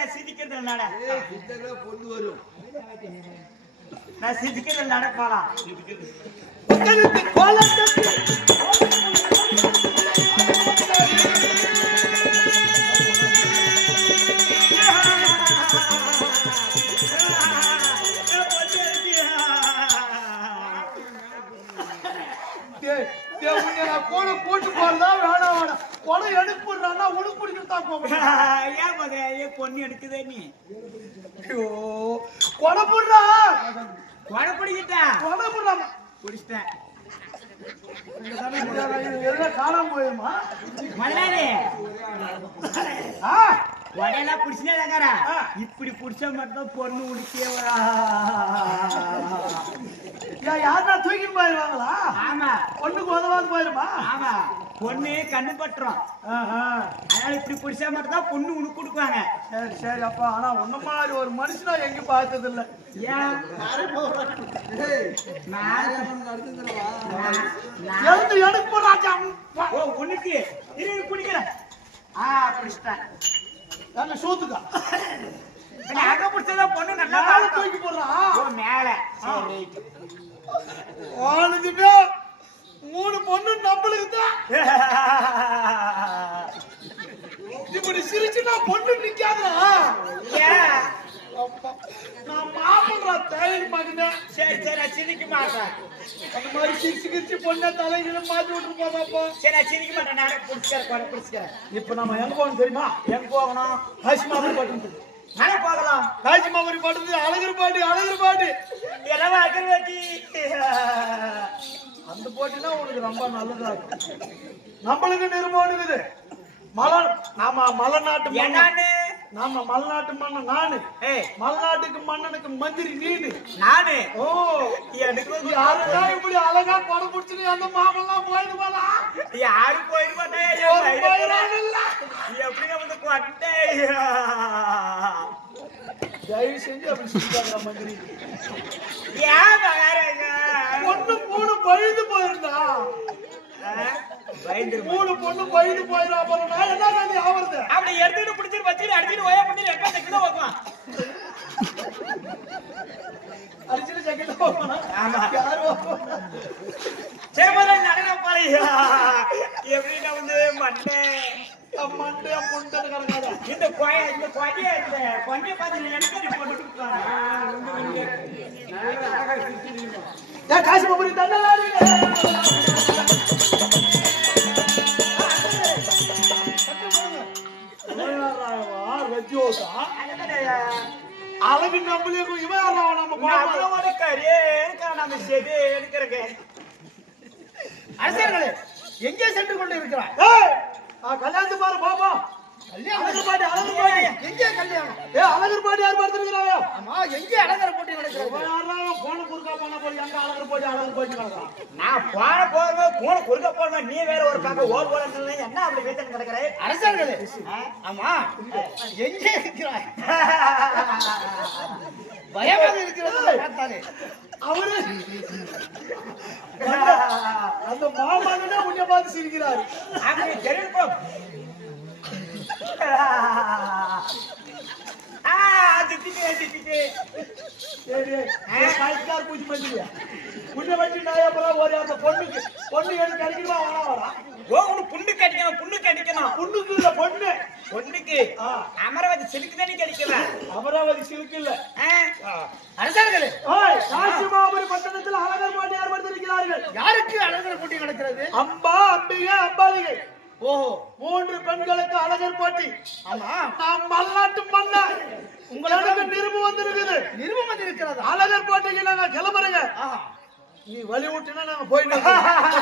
நான் சிரிக்கிறது நட பொண்ணு வரும் நான் சிரிக்கிறது நான் கூட கூட்டு போறதா வேணாம் வேணாம் போடுறான்னா உனக்கு பிடிக்கிறது தான் போகிறேன் ஏன் மத ஏன் பொண்ணு எடுக்குதே நீ? ஐயோ குடம் போடுறா. கொடை பிடிக்கிட்டா? குடம் போடுறாமா பிடிச்சிட்டேன். முதலாளி ஆ. கொடையெல்லாம் பிடிச்சினே இருக்காரா? ஆ. இப்படி பிடிச்ச மட்டும் பொண்ணு உடுக்கே வரா யா- யாருன்னா தூக்கிட்டு போயிருவாங்களா? ஆமா. பொண்ணுக்கு உதவாது போயிருமா? ஆமா. பொண்ணு கண்ணு பட்டுரும் ஆஹா. அதனால இப்படி பிடிச்சா மட்டும் தான் பொண்ணு உனக்கு கொடுக்குவாங்க. சரி சரி அப்பா. ஆனா உன்ன மாதிரி ஒரு மனுஷனா எங்க பார்த்தது இல்ல எழுந்து போறாச்சா ஓ உனக்கு இரு குடிக்கிறேன் ஆ பிடிச்சிட்டேன் அந்த சூத்துக்கா? அங்க பிடிச்சதா பொண்ணு நல்லா. தூக்கி போடுறான் ஓ மேல. சரி ரைட் ஆனதுமே மூணு பொண்ணு நம்மளுக்கு தான் இப்படி சிரிச்சுனா பொண்ணு நிக்காதா ஏன் அப்பா, நான் மாப்பிள்றா தேவை மகனே சரி சரி சிரிக்க மாட்டேன். அந்த மாதிரி சிரிச்சு கிரிச்சு பொண்ணை தலைகளை மாத்தி விட்டு போதாப்பா சரி நான் சிரிக்க மாட்டேன். நானே பிடிச்சிக்கிறேன் பிடிச்சிக்கிறேன். இப்ப நம்ம எங்க போகணும் தெரியுமா? எங்க போகணும்? காசிமாபுரி பாட்டு நானே போகலாம். காசிமாபுரி பாட்டு அழகர் பாட்டு அழகர் பாட்டு. இரவு அகர்வதி அந்த போட்டினா உனக்கு ரொம்ப நல்லதா நம்மளுக்கு நிருபம் இருக்குது மலை நாம மலைநாட்டு மன்னன். என்னான்னு? நாம மலைநாட்டு மன்னன் நானு. மலைநாட்டுக்கு மன்னனுக்கு மந்திரி நீனு. நானு? ஓ. எனக்கு யாருதான் இப்படி அழகா படம் பிடிச்சிட்டு அந்த மாமெல்லாம் போயிட்டு போனா யாரும் போயிட மாட்டேன். எப்படி வந்து கொட்டை தயவு செஞ்சு அப்படி சொல்லிட்டாங்க மந்திரி. ஏன் பொண்ணு மூணு பழுது போயிருந்தா. பயந்துரு மூணு பொண்ணு பழுது போயிடும் அப்புறம் நான் என்ன ஆவறது? அப்படி எடுத்துட்டு பிடிச்சிட்டு வச்சுட்டு அடிச்சுட்டு ஓய பண்ணி எப்ப தைக்கணும் வைப்பான் அடிச்சுட்டு? சரி முதல்ல நான் வந்து மண்டேன் என் மண்டைய புண்டது கிடக்காத இந்த கொய இந்த கொய்ய இந்த எனக்கு போட்டு காசு போய் தண்டலாடுங்க அழகு நம்மளே இவன் யாரா நம்ம பாப்போம் ஒரு கரியே நம்ம செடி எடுக்கிறக்கு? அரசர்களே எங்கே சென்று கொண்டு இருக்கிறாய் கல்யாணத்து பாரு பாப்பா. அழகர் பாட்டி அழகர் பாட்டி. எங்கே கல்யாணம்? ஏ அழகர் பாட்டி யார் பார்த்திருக்கிறாயா? ஆமா எங்கே அழகர் போன குறுக்கா போன போய் எங்க போட்டி அழகர் போட்டி நடக்கிறான் நான் போன போதும் போன குறுக்க போன நீ வேற ஒரு பக்கம் ஓர் போல என்ன அப்படி வீட்டுக்கு கிடக்குற? அரசர்களே. ஆமா. எங்கே இருக்கிறாய்? பயமாக இருக்கிறது பார்த்தாலே. அவரு அந்த- அந்த மாமானே உன்னை பார்த்து சிரிக்கிறாரு? அப்படி தெரியும் ஆ திட்டிட்டு திட்டிட்டு பூச்சி வச்சு ஒரு அந்த பொண்ணுக்கு பொண்ணு எனக்கு கிடைக்குமா வேணா வரா ஓ உனக்கு புண்ணு கடிக்கணும் புண்ணு கடிக்கணும். பொண்ணுக்கு இல்ல பொண்ணு. பொண்ணுக்கு. அமராவதி சிலுக்கு தானே கிடைக்கல அமராவதி சிலுக்கு இல்ல? அரசர்களே. காசிமாபுரி பட்டணத்தில் அழகர் பாட்டி ஏற்படுத்தியிருக்கிறார்கள் யாருக்கு அழகர் போட்டி நடக்கிறது? அம்பா அம்பிகை அம்பாலிகை ஓஹோ. மூன்று பெண்களுக்கு அழகர் போட்டி. ஆமா. நாம் மல்லாட்டு மன்னர் அழகர் போட்டிக்கு நாங்க கிளம்புறேங்க. நீ வழி விட்டுனா நாங்க போயிட்டு